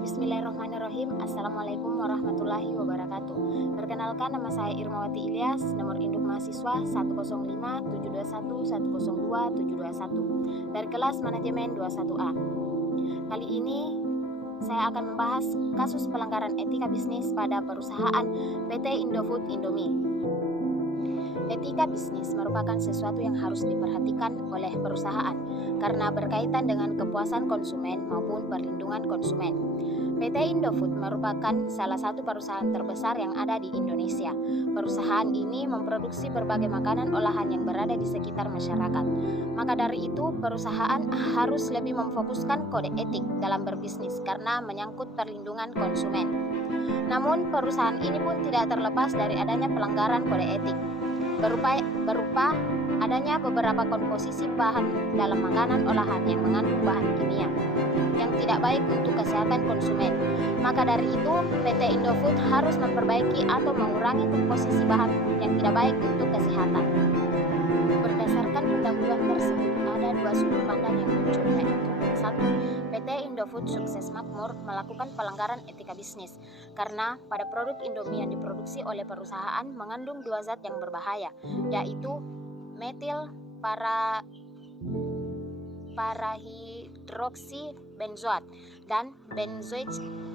Bismillahirrahmanirrahim. Assalamualaikum warahmatullahi wabarakatuh. Perkenalkan, nama saya Irmawati Ilyas, nomor induk mahasiswa 10572210271 dari kelas manajemen 21A. Kali ini saya akan membahas kasus pelanggaran etika bisnis pada perusahaan PT Indofood Indomie. Etika bisnis merupakan sesuatu yang harus diperhatikan oleh perusahaan karena berkaitan dengan kepuasan konsumen maupun perlindungan konsumen. PT Indofood merupakan salah satu perusahaan terbesar yang ada di Indonesia. Perusahaan ini memproduksi berbagai makanan olahan yang berada di sekitar masyarakat. Maka dari itu, perusahaan harus lebih memfokuskan kode etik dalam berbisnis karena menyangkut perlindungan konsumen. Namun, perusahaan ini pun tidak terlepas dari adanya pelanggaran kode etik. Berupa adanya beberapa komposisi bahan dalam makanan olahan yang mengandung bahan kimia yang tidak baik untuk kesehatan konsumen. Maka dari itu, PT Indofood harus memperbaiki atau mengurangi komposisi bahan yang tidak baik untuk kesehatan. Berdasarkan pendahuluan tersebut, ada dua sudut pandang yang muncul, yaitu: 1. PT Indofood sukses makmur melakukan pelanggaran etika bisnis karena pada produk Indomie yang diproduksi oleh perusahaan mengandung dua zat yang berbahaya, yaitu metil parahidroksibenzoat dan benzoic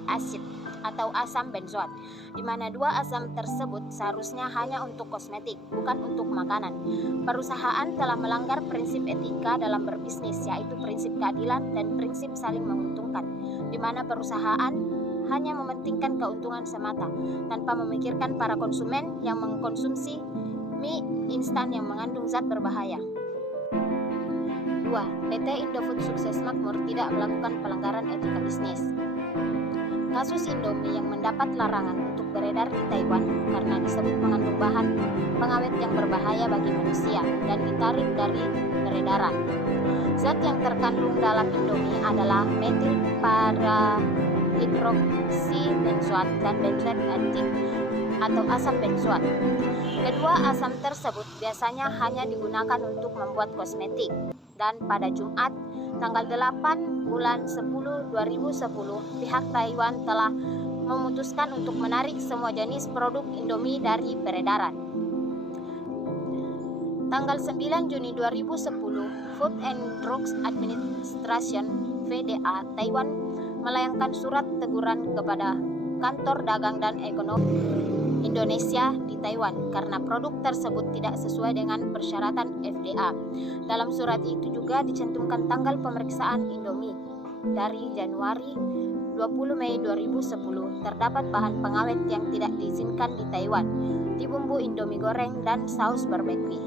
acid atau asam benzoat, di mana dua asam tersebut seharusnya hanya untuk kosmetik, bukan untuk makanan. Perusahaan telah melanggar prinsip etika dalam berbisnis, yaitu prinsip keadilan dan prinsip saling menguntungkan, di mana perusahaan hanya mementingkan keuntungan semata tanpa memikirkan para konsumen yang mengkonsumsi mie instan yang mengandung zat berbahaya. 2. PT Indofood sukses makmur tidak melakukan pelanggaran etika bisnis. Kasus Indomie yang mendapat larangan untuk beredar di Taiwan karena disebut mengandung bahan pengawet yang berbahaya bagi manusia dan ditarik dari peredaran. Zat yang terkandung dalam Indomie adalah metil parahidroksibenzoat dan benzoat aktif atau asam benzoat. Kedua asam tersebut biasanya hanya digunakan untuk membuat kosmetik, dan pada Jumat tanggal 8 bulan 10 2010 pihak Taiwan telah memutuskan untuk menarik semua jenis produk Indomie dari peredaran. Tanggal 9 Juni 2010, Food and Drugs Administration (FDA) Taiwan melayangkan surat teguran kepada Kantor Dagang dan Ekonomi Indonesia di Taiwan karena produk tersebut tidak sesuai dengan persyaratan FDA. Dalam surat itu juga dicantumkan tanggal pemeriksaan Indomie. Dari Januari 20 Mei 2010 terdapat bahan pengawet yang tidak diizinkan di Taiwan di bumbu Indomie goreng dan saus barbecue.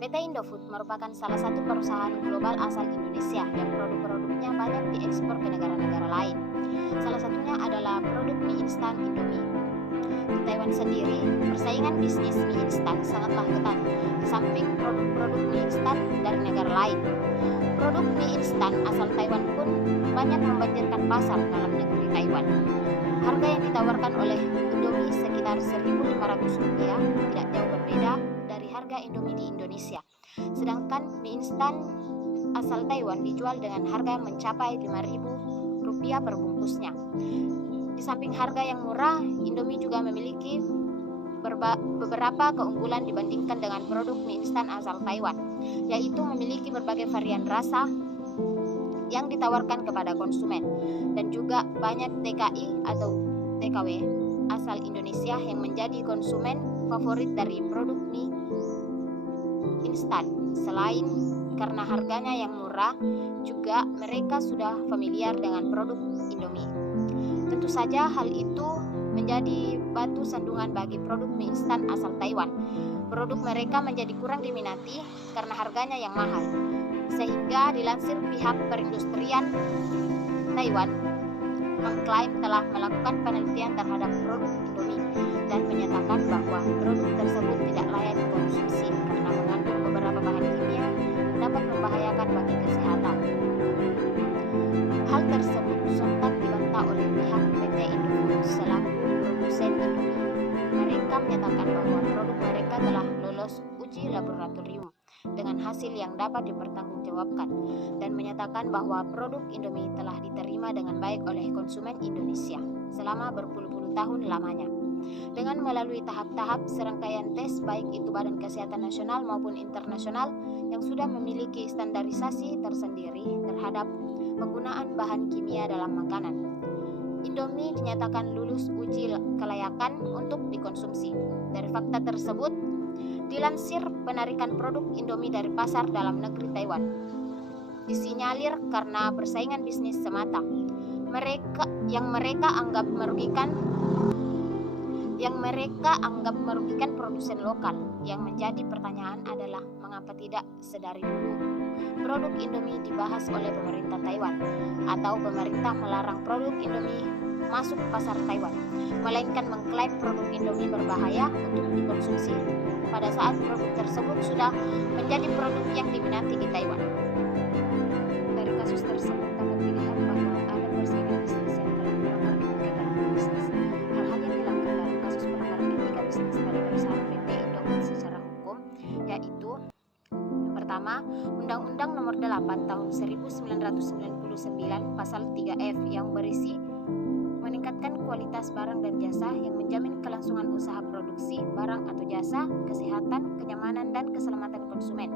PT Indofood merupakan salah satu perusahaan global asal Indonesia yang produk-produknya banyak diekspor ke negara-negara lain. Salah satunya adalah produk mie instan Indomie. Di Taiwan sendiri, persaingan bisnis mie instan sangatlah ketat, di samping produk-produk mie instan dari negara lain. Produk mie instan asal Taiwan pun banyak membanjirkan pasar dalam negeri Taiwan. Harga yang ditawarkan oleh Indomie sekitar Rp1.500, tidak jauh berbeda dari harga Indomie di Indonesia. Sedangkan mie instan asal Taiwan dijual dengan harga yang mencapai Rp5.000 per bungkusnya. Di samping harga yang murah, Indomie juga memiliki beberapa keunggulan dibandingkan dengan produk mie instan asal Taiwan, yaitu memiliki berbagai varian rasa yang ditawarkan kepada konsumen, dan juga banyak TKI atau TKW asal Indonesia yang menjadi konsumen favorit dari produk mie instan. Selain karena harganya yang murah, juga mereka sudah familiar dengan produk Indomie. Tentu saja hal itu menjadi batu sandungan bagi produk mie instan asal Taiwan. Produk mereka menjadi kurang diminati karena harganya yang mahal, sehingga dilansir pihak perindustrian Taiwan mengklaim telah melakukan penelitian terhadap produk Indomie dan menyatakan bahwa produk tersebut tidak layak dikonsumsi karena mengandung beberapa bahan kimia yang dapat membahayakan bagi kesehatan. Hal tersebut sontak dibantah oleh pihak PT Indofood selaku produsen Indomie. Mereka menyatakan bahwa produk mereka telah lolos uji laboratorium dengan hasil yang dapat dipertanggungjawabkan dan menyatakan bahwa produk Indomie telah diterima dengan baik oleh konsumen Indonesia selama berpuluh-puluh tahun lamanya. Dengan melalui tahap-tahap serangkaian tes baik itu Badan Kesehatan Nasional maupun internasional yang sudah memiliki standarisasi tersendiri terhadap penggunaan bahan kimia dalam makanan, Indomie dinyatakan lulus uji kelayakan untuk dikonsumsi. Dari fakta tersebut, dilansir penarikan produk Indomie dari pasar dalam negeri Taiwan disinyalir karena persaingan bisnis semata. Mereka anggap merugikan produsen lokal. Yang menjadi pertanyaan adalah mengapa tidak sedari dulu produk Indomie dibahas oleh pemerintah Taiwan atau pemerintah melarang produk Indomie masuk pasar Taiwan, melainkan mengklaim produk Indomie berbahaya untuk dikonsumsi pada saat produk tersebut sudah menjadi produk yang diminati di Taiwan. Dari kasus tersebut dapat dilihat bahwa ada persaingan bisnis yang telah melanggar etika dalam bisnis. Hal-hal yang dilanggar dalam kasus pelanggaran etika bisnis pada perusahaan PT Indomie secara hukum yaitu pertama, Undang-Undang Nomor 8 Tahun 1999 Pasal 3F yang berisi meningkatkan kualitas barang dan jasa yang menjamin kelangsungan usaha produksi barang atau jasa, kesehatan, kenyamanan, dan keselamatan konsumen.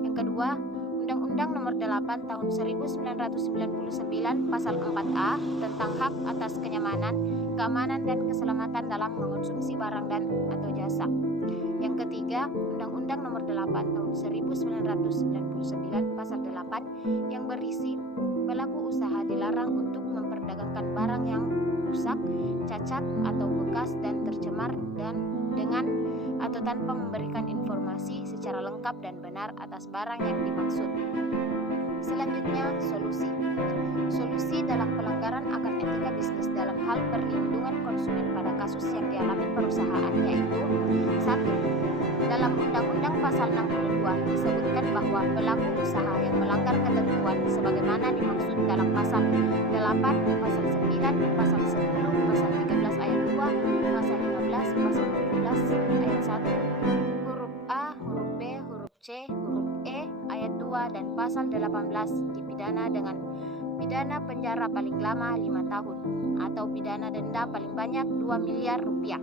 Yang kedua, Undang-Undang Nomor 8 Tahun 1999 Pasal 4A tentang hak atas kenyamanan, keamanan, dan keselamatan dalam mengonsumsi barang dan atau jasa. Yang ketiga, Undang-Undang Nomor 8 Tahun 1999 Pasal 8 yang berisi pelaku usaha dilarang untuk memperdagangkan barang yang rusak, cacat, atau bekas dan tercemar dan dengan atau tanpa memberikan informasi secara lengkap dan benar atas barang yang dimaksud. Selanjutnya, solusi dalam pelanggaran akan etika bisnis dalam hal perlindungan konsumen pada kasus yang dialami perusahaan yaitu 1. Dalam Undang-Undang Pasal 62 disebutkan bahwa pelaku usaha yang melanggar ketentuan sebagaimana dimaksud dalam Pasal 8, Pasal 9, Pasal 10, Pasal 13 ayat 2, Pasal 15, Pasal 17 ayat 1, huruf A, huruf B, huruf C, huruf E, ayat 2 dan Pasal 18 dipidana dengan pidana penjara paling lama 5 tahun atau pidana denda paling banyak 2 miliar rupiah.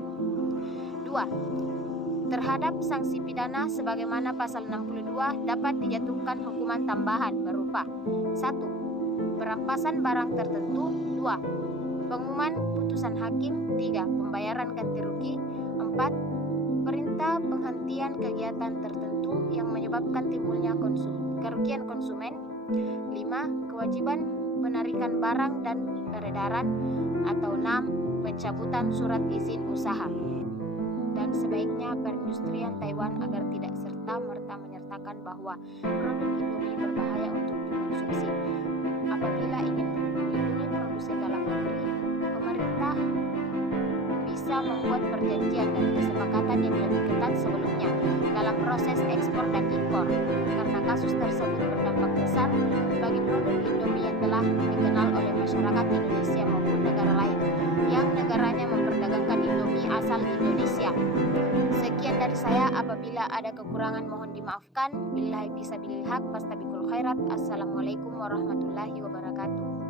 2. Terhadap sanksi pidana sebagaimana Pasal 62 dapat dijatuhkan hukuman tambahan berupa 1. Perampasan barang tertentu. 2. Pengumuman putusan hakim. 3. Pembayaran ganti rugi. 4. Perintah penghentian kegiatan tertentu yang menyebabkan timbulnya kerugian konsumen. 5. Kewajiban penarikan barang dan peredaran. Atau 6. Pencabutan surat izin usaha. Dan sebaiknya perindustrian Taiwan agar tidak serta-merta menyertakan bahwa produk Indomie berbahaya untuk dikonsumsi. Apabila ingin melindungi produsen dalam negeri, pemerintah bisa membuat perjanjian dan kesepakatan yang lebih ketat sebelumnya dalam proses ekspor dan impor, karena kasus tersebut berdampak besar bagi produk Indomie yang telah dikenal oleh masyarakat Indonesia maupun negara lain yang negaranya memperdagangkan Indomie asal Indonesia. Sekian dari saya, apabila ada kekurangan mohon dimaafkan. Billahi fisabilil haq, fastabiqul khairat. Assalamualaikum warahmatullahi wabarakatuh.